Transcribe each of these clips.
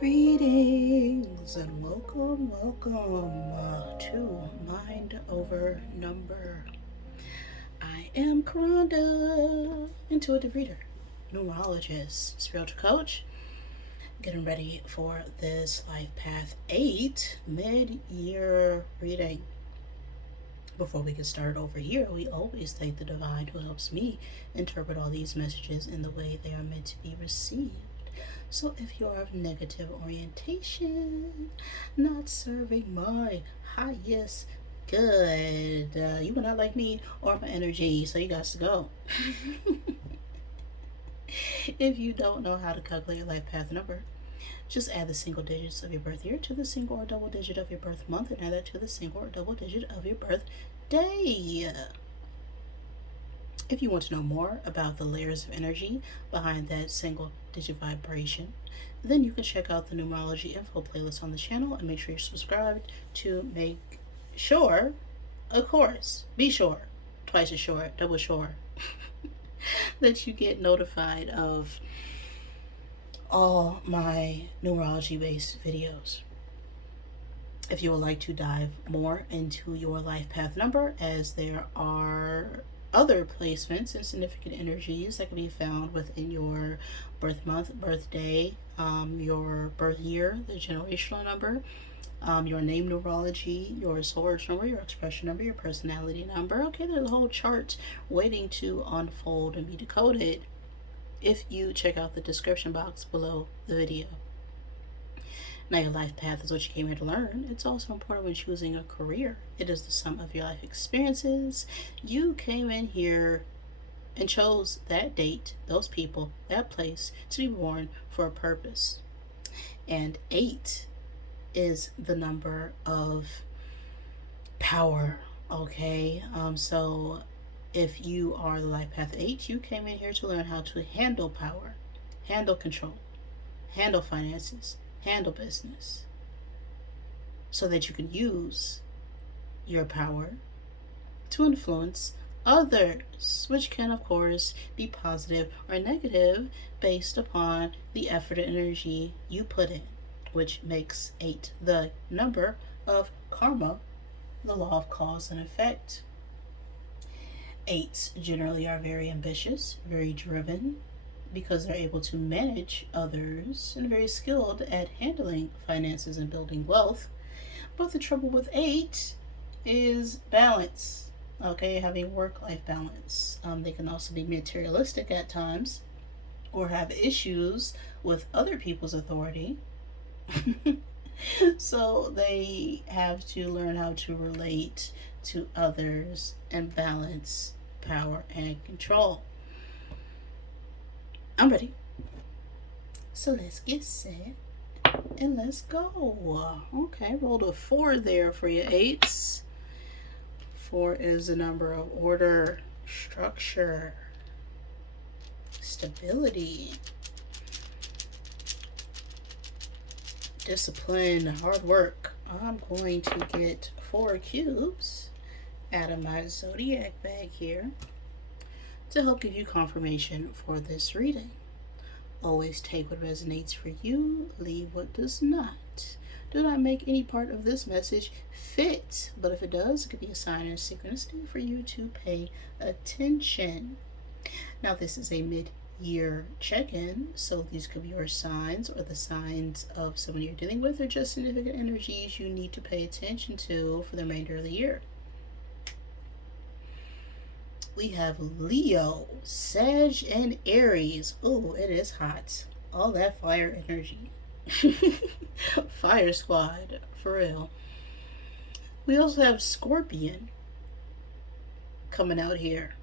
Greetings and welcome to Mind Over Number. I am Karanda, intuitive reader, numerologist, spiritual coach, getting ready for this Life Path 8 mid-year reading. Before we get started over here, we always thank the divine who helps me interpret all these messages in the way they are meant to be received. So if you're of negative orientation, not serving my highest good, you will not like me or my energy, so you got to go. If you don't know how to calculate your life path number, just add the single digits of your birth year to the single or double digit of your birth month and add that to the single or double digit of your birth day. If you want to know more about the layers of energy behind that single digit vibration, then you can check out the Numerology info playlist on the channel and make sure you're subscribed to make sure, of course, be sure, twice as sure, double sure, that you get notified of all my numerology based videos. If you would like to dive more into your life path number, as there are other placements and significant energies that can be found within your birth month, birthday, your birth year, the generational number, your name numerology, your solar number, your expression number, your personality number. Okay, there's a whole chart waiting to unfold and be decoded if you check out the description box below the video. Now, your life path is what you came here to learn. It's also important when choosing a career. It is the sum of your life experiences. You came in here and chose that date, those people, that place to be born for a purpose. And 8 is the number of power, okay? So if you are the life path 8, you came in here to learn how to handle power, handle control, handle finances, handle business, so that you can use your power to influence others, which can, of course, be positive or negative based upon the effort and energy you put in, which makes 8 the number of karma, the law of cause and effect. 8s generally are very ambitious, very driven, because they're able to manage others and very skilled at handling finances and building wealth. But the trouble with 8 is balance. Okay, having work-life balance. They can also be materialistic at times or have issues with other people's authority. So they have to learn how to relate to others and balance power and control. I'm ready. So let's get set and let's go. Okay, rolled a 4 there for your 8s. 4 is the number of order, structure, stability, discipline, hard work. I'm going to get 4 cubes out of my zodiac bag here to help give you confirmation for this reading. Always take what resonates for you, leave what does not. Do not make any part of this message fit, but if it does, it could be a sign of synchronicity for you to pay attention. Now, this is a mid-year check-in, so these could be your signs or the signs of someone you're dealing with, or just significant energies you need to pay attention to for the remainder of the year. We have Leo, Sag, and Aries. Oh, it is hot. All that fire energy. Fire squad, for real. We also have Scorpion coming out here.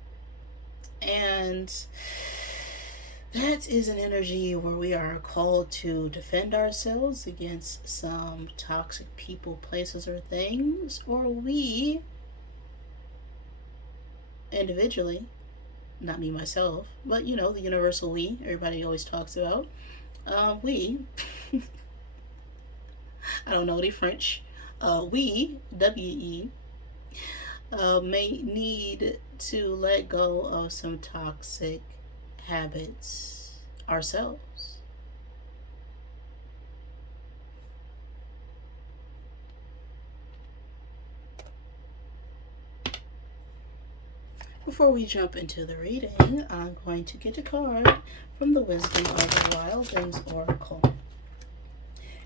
And that is an energy where we are called to defend ourselves against some toxic people, places, or things, or we individually, not me myself, but you know, the universal we everybody always talks about, we I don't know any French, we we may need to let go of some toxic habits ourselves. before we jump into the reading, I'm going to get a card from the Wisdom of the Wild Things Oracle.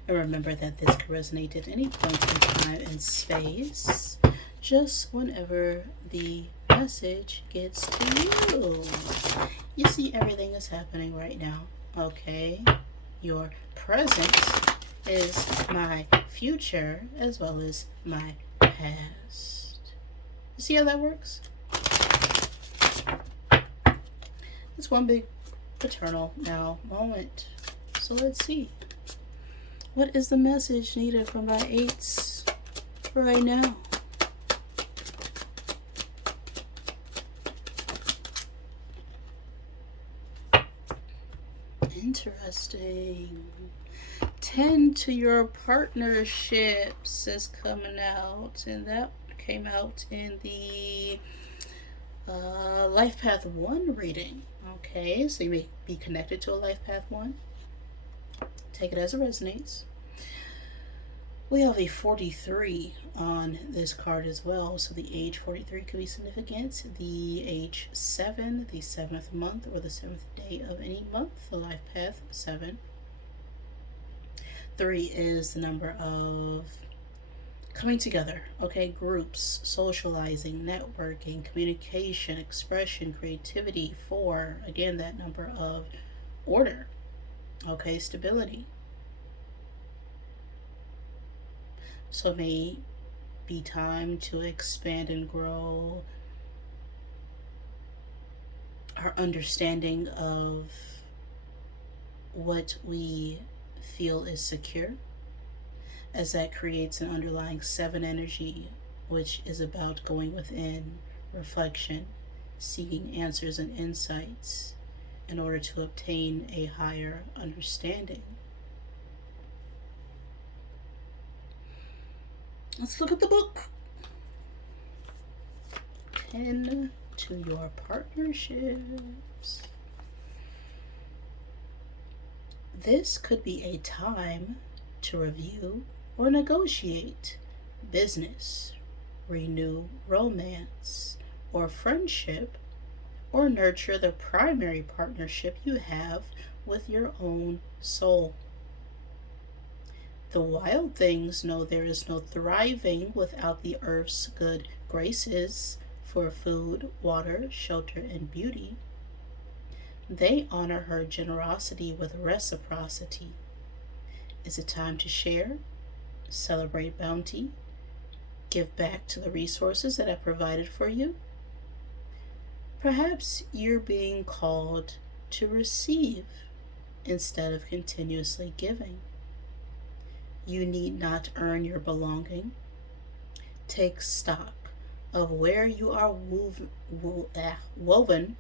And remember that this can resonate at any point in time and space, just whenever the message gets to you. You see, everything is happening right now, okay? Your present is my future as well as my past. You see how that works? It's one big paternal now moment. So let's see. What is the message needed from my eights right now? Interesting. Tend to your partnerships is coming out, and that came out in the Life Path 1 reading. Okay, so you may be connected to a Life Path 1. Take it as it resonates. We have a 43 on this card as well, so the age 43 could be significant. The age 7, the 7th month, or the 7th day of any month, the Life Path 7. 3 is the number of coming together, okay? Groups, socializing, networking, communication, expression, creativity. 4, again, that number of order, okay? Stability. So it may be time to expand and grow our understanding of what we feel is secure, as that creates an underlying 7 energy, which is about going within, reflection, seeking answers and insights in order to obtain a higher understanding. Let's look at the book. Tend to your partnerships. This could be a time to review or negotiate business, renew romance or friendship, or nurture the primary partnership you have with your own soul. The wild things know there is no thriving without the earth's good graces for food, water, shelter, and beauty. They honor her generosity with reciprocity. Is it time to share, celebrate bounty, give back to the resources that are provided for you? Perhaps you're being called to receive instead of continuously giving. You need not earn your belonging. Take stock of where you are woven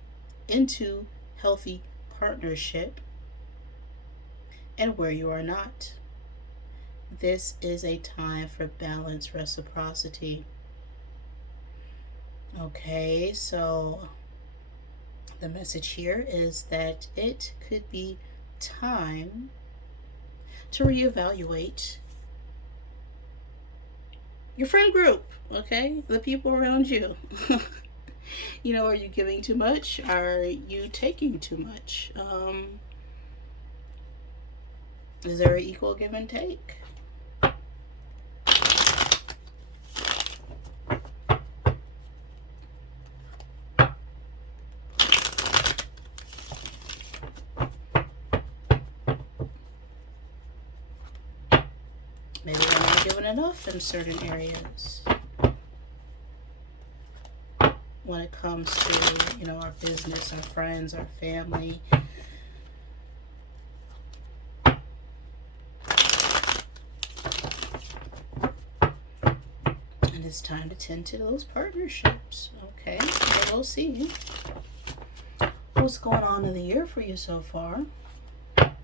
into healthy partnership and where you are not. This is a time for balanced reciprocity. Okay, so the message here is that it could be time to reevaluate your friend group, okay? The people around you. You know, are you giving too much? Are you taking too much? Is there an equal give and take? Maybe we're not giving enough in certain areas when it comes to, you know, our business, our friends, our family. And it's time to tend to those partnerships. Okay, so we'll see what's going on in the year for you so far.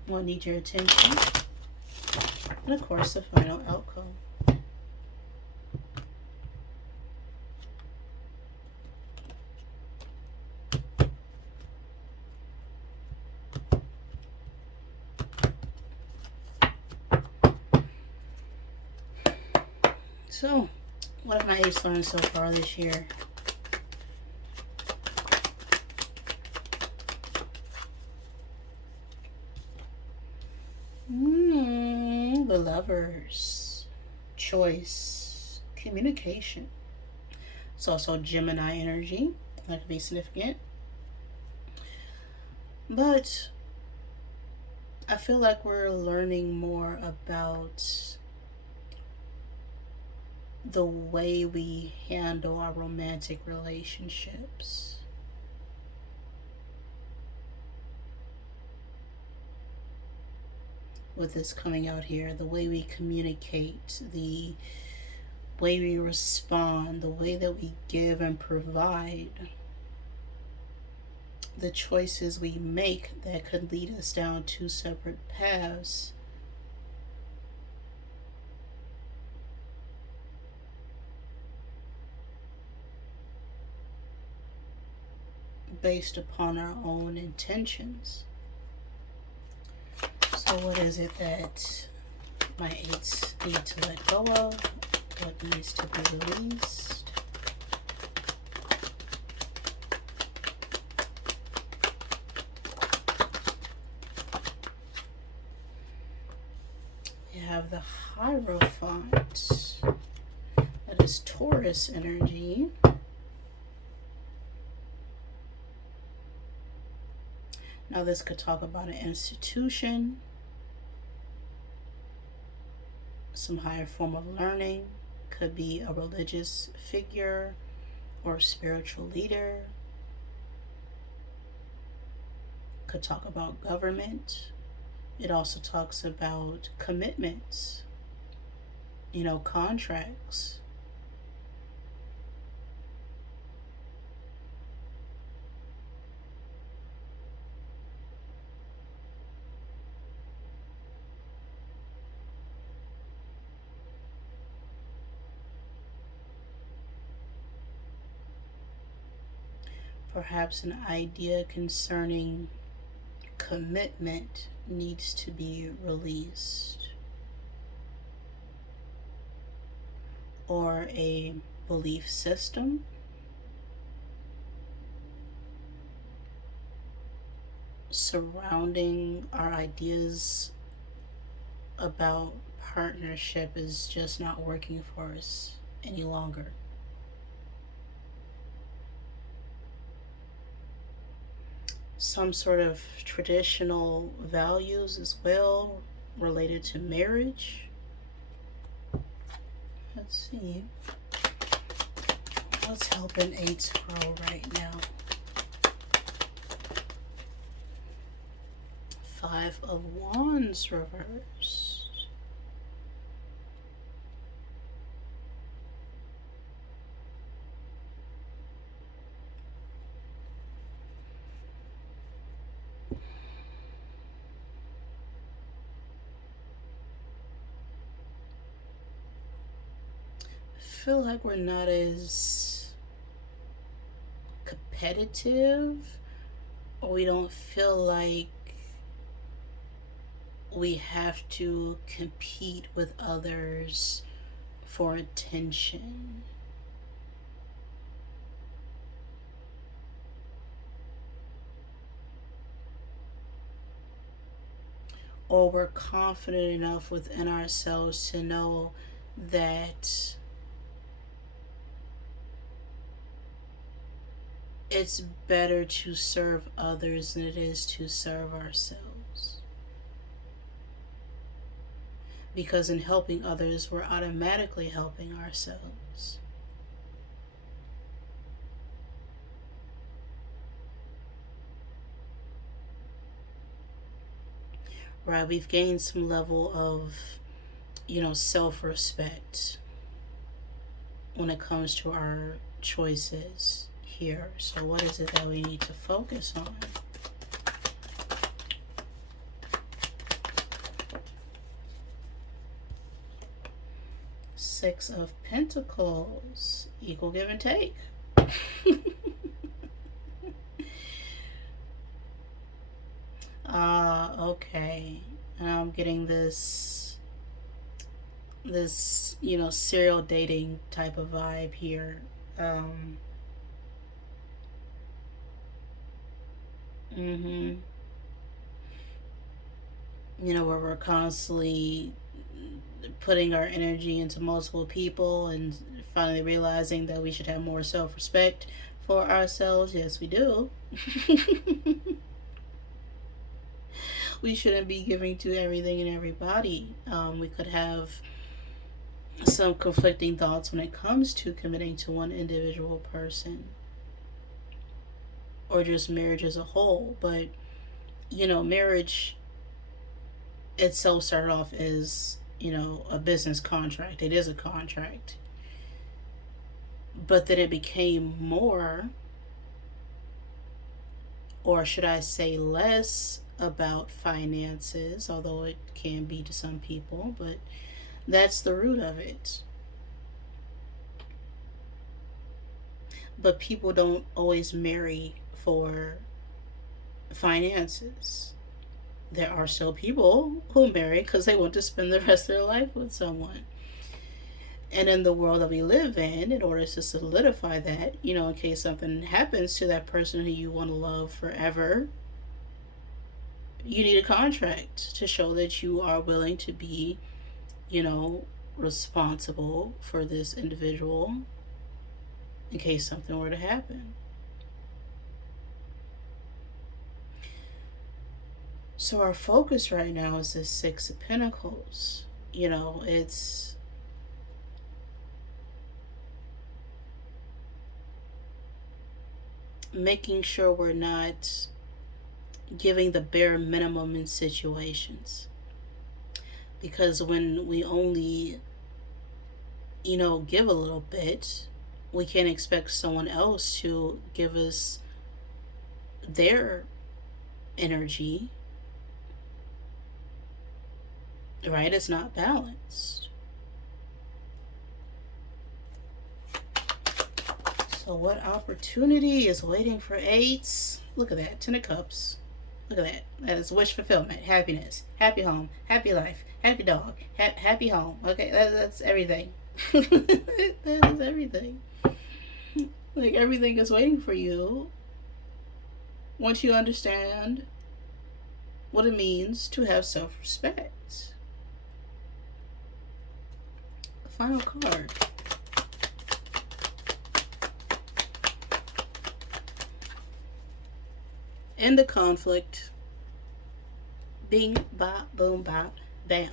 We'll need your attention. And of course, the final outcome. So, what have my eights learned so far this year? the Lovers, choice, communication. It's also Gemini energy. That could be significant. But I feel like we're learning more about the way we handle our romantic relationships. With this coming out here, the way we communicate, the way we respond, the way that we give and provide, the choices we make that could lead us down two separate paths. Based upon our own intentions. So, what is it that my eights need to let go of? What needs to be released? We have the Hierophant. That is Taurus energy. Now, this could talk about an institution, some higher form of learning, could be a religious figure or a spiritual leader, could talk about government. It also talks about commitments, contracts. Perhaps an idea concerning commitment needs to be released, or a belief system, surrounding our ideas about partnership is just not working for us any longer. Some sort of traditional values as well related to marriage. Let's see. What's helping eights grow right now? Five of Wands reversed. I feel like we're not as competitive, or we don't feel like we have to compete with others for attention. Or we're confident enough within ourselves to know that it's better to serve others than it is to serve ourselves. Because in helping others, we're automatically helping ourselves. Right, we've gained some level of, self-respect when it comes to our choices here. So what is it that we need to focus on? Six of Pentacles, equal give and take. Okay. And I'm getting this, serial dating type of vibe here. Where we're constantly putting our energy into multiple people and finally realizing that we should have more self respect for ourselves. Yes, we do. We shouldn't be giving to everything and everybody. We could have some conflicting thoughts when it comes to committing to one individual person or just marriage as a whole. But, marriage itself started off as, a business contract. It is a contract. But then it became more, or should I say less, about finances, although it can be to some people, but that's the root of it. But people don't always marry for finances. There are still people who marry because they want to spend the rest of their life with someone. And in the world that we live in order to solidify that, in case something happens to that person who you want to love forever, you need a contract to show that you are willing to be, responsible for this individual in case something were to happen. So our focus right now is this Six of Pentacles. It's making sure we're not giving the bare minimum in situations. Because when we only, give a little bit, we can't expect someone else to give us their energy. Right? It's not balanced. So what opportunity is waiting for eights? Look at that. 10 of Cups. Look at that. That is wish fulfillment, happiness, happy home, happy life, happy dog, happy home. Okay, that's everything. That is everything. Like, everything is waiting for you once you understand what it means to have self-respect. Final card. End the conflict. Bing, bop, boom, bop, bam.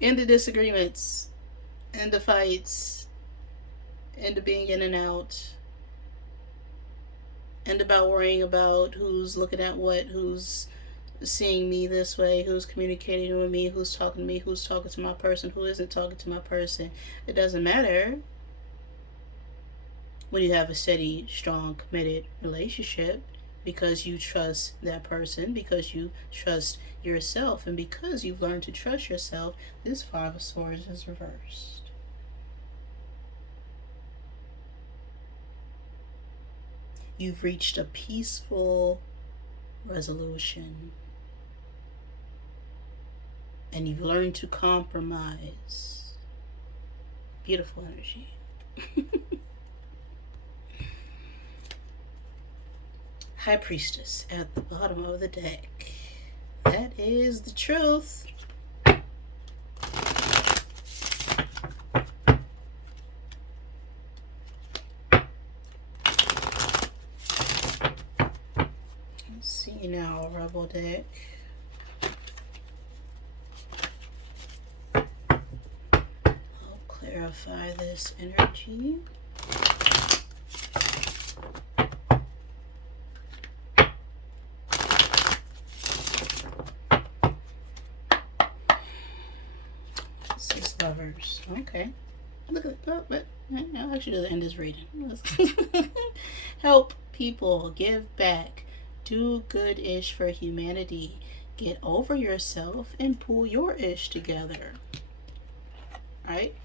End the disagreements. End the fights. End the being in and out. End about worrying about who's looking at what, who's seeing me this way, who's communicating with me, who's talking to me, who's talking to my person, who isn't talking to my person. It doesn't matter when you have a steady, strong, committed relationship, because you trust that person, because you trust yourself, and because you've learned to trust yourself. This Five of Swords is reversed. You've reached a peaceful resolution, and you've learned to compromise. Beautiful energy. High Priestess at the bottom of the deck. That is the truth. Let's see now, Rebel deck. I'll clarify this energy. Lovers. Okay. Look at that. But I'll actually do the end of this reading. Help people. Give back. Do good-ish for humanity. Get over yourself and pull your ish together. Right?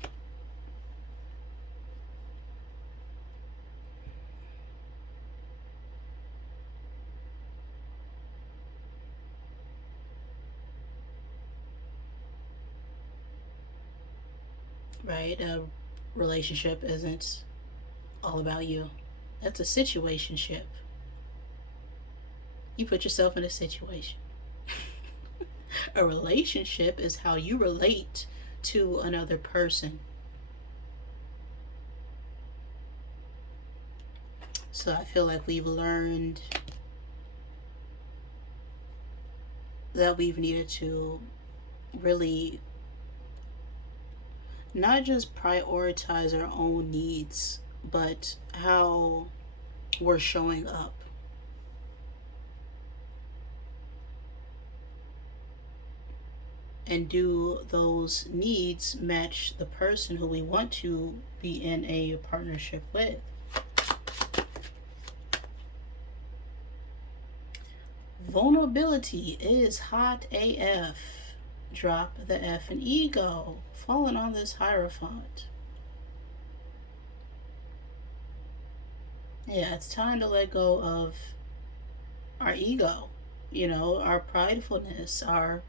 Right? A relationship isn't all about you. That's a situationship. You put yourself in a situation. A relationship is how you relate to another person. So I feel like we've learned that we've needed to really not just prioritize our own needs, but how we're showing up. And do those needs match the person who we want to be in a partnership with? Vulnerability is hot AF. Drop the F in ego. Falling on this Hierophant. Yeah, it's time to let go of our ego, our pridefulness, our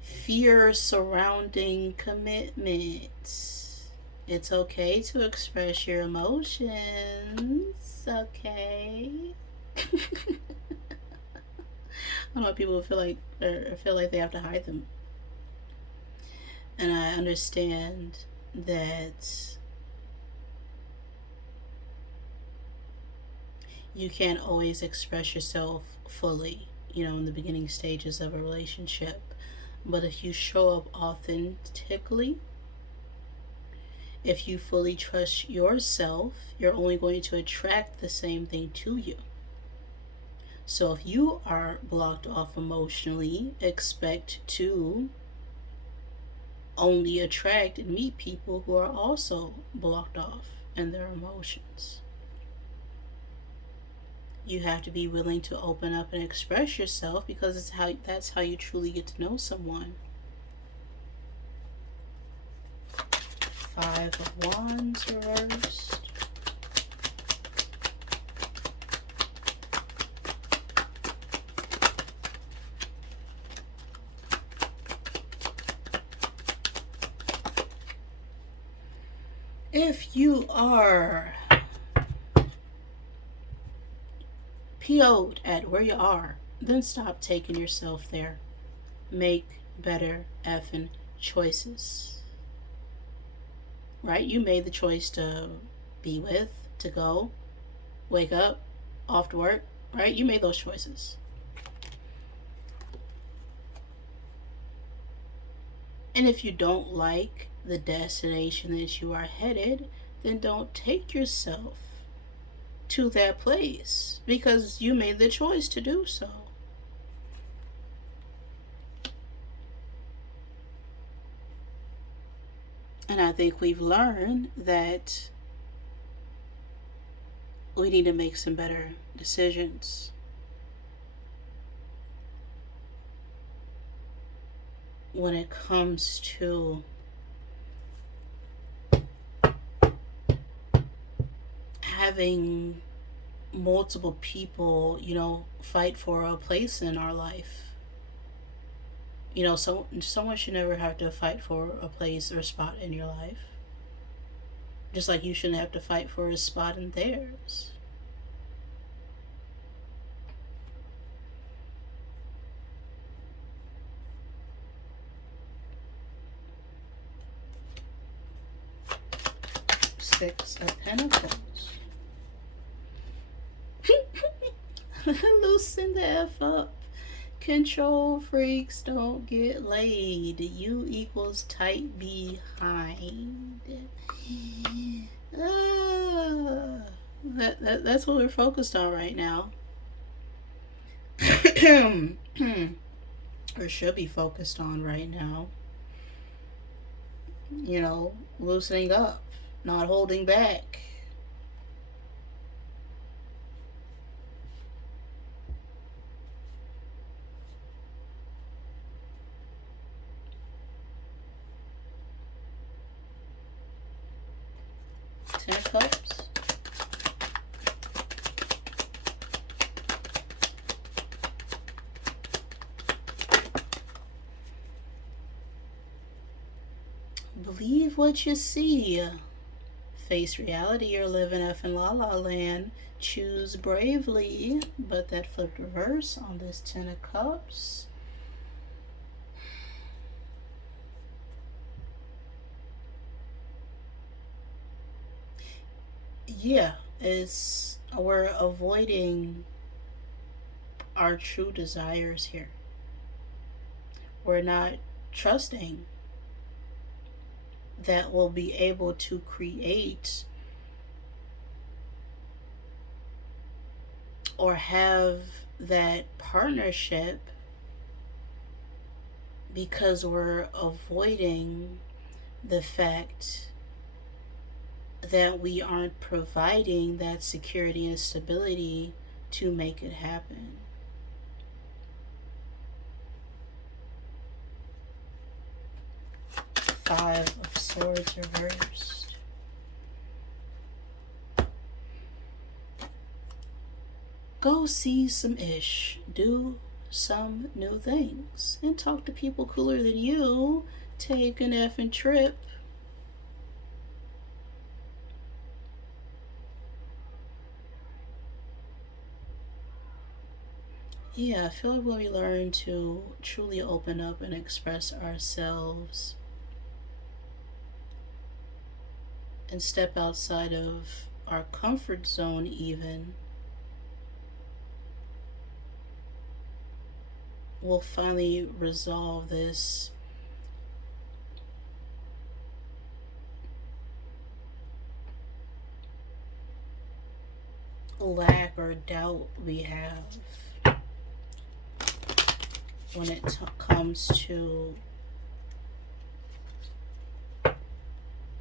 fear surrounding commitment. It's okay to express your emotions, okay? I don't know, people feel like they have to hide them. And I understand that you can't always express yourself fully, in the beginning stages of a relationship. But if you show up authentically, if you fully trust yourself, you're only going to attract the same thing to you. So if you are blocked off emotionally, expect to only attract and meet people who are also blocked off in their emotions. You have to be willing to open up and express yourself, because that's how you truly get to know someone. 5 of Wands reversed. If you are PO'd at where you are, then stop taking yourself there. Make better effing choices. Right? You made the choice to be with, to go, wake up, off to work, right? You made those choices. And if you don't like the destination that you are headed, then don't take yourself to that place, because you made the choice to do so. And I think we've learned that we need to make some better decisions. When it comes to having multiple people, fight for a place in our life. So someone should never have to fight for a place or a spot in your life. Just like you shouldn't have to fight for a spot in theirs. Six of Pentacles. Loosen the F up. Control freaks don't get laid. You equals tight behind. That's what we're focused on right now. Or should be focused on right now. Loosening up, not holding back. Ten of Cups. Believe what you see. Face reality or live in F and La La Land. Choose bravely. But that flipped reverse on this Ten of Cups. Yeah, it's we're avoiding our true desires here. We're not trusting that we'll be able to create or have that partnership because we're avoiding the fact that we aren't providing that security and stability to make it happen. Five of Swords reversed. Go see some ish. Do some new things. And talk to people cooler than you. Take an effing trip. Yeah, I feel like when we learn to truly open up and express ourselves and step outside of our comfort zone, even, we'll finally resolve this lack or doubt we have when it comes to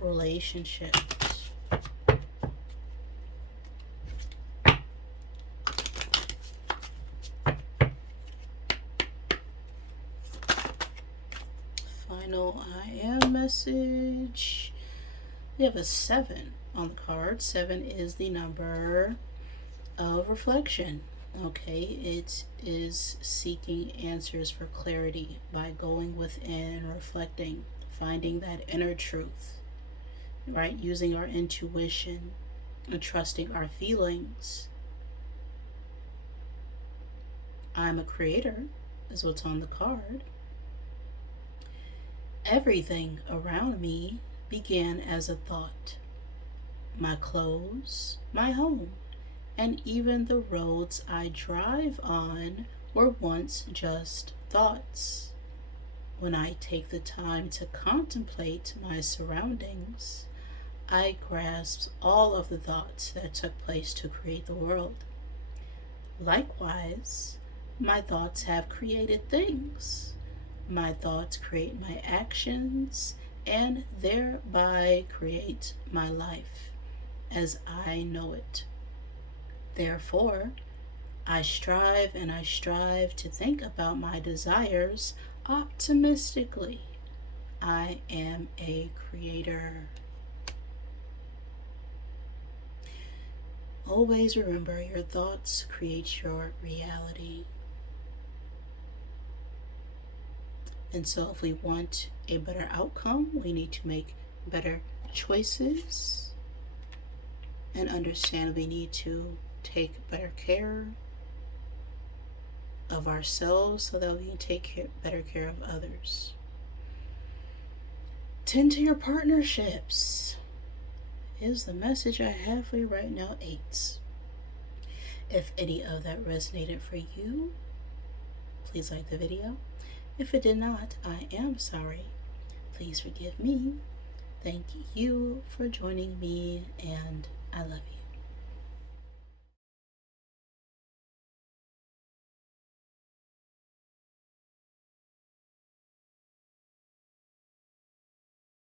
relationships. Final I am message. We have a 7 on the card. 7 is the number of reflection. Okay, it is seeking answers for clarity by going within and reflecting, finding that inner truth, right? Using our intuition and trusting our feelings. I'm a creator, is what's on the card. Everything around me began as a thought. My clothes, my home, and even the roads I drive on were once just thoughts. When I take the time to contemplate my surroundings, I grasp all of the thoughts that took place to create the world. Likewise, my thoughts have created things. My thoughts create my actions and thereby create my life as I know it. Therefore, I strive to think about my desires optimistically. I am a creator. Always remember, your thoughts create your reality. And so if we want a better outcome, we need to make better choices and understand we need to take better care of ourselves so that we can take better care of others. Tend to your partnerships is the message I have for you right now, 8s. If any of that resonated for you, please like the video. If it did not, I am sorry. Please forgive me. Thank you for joining me, and I love you.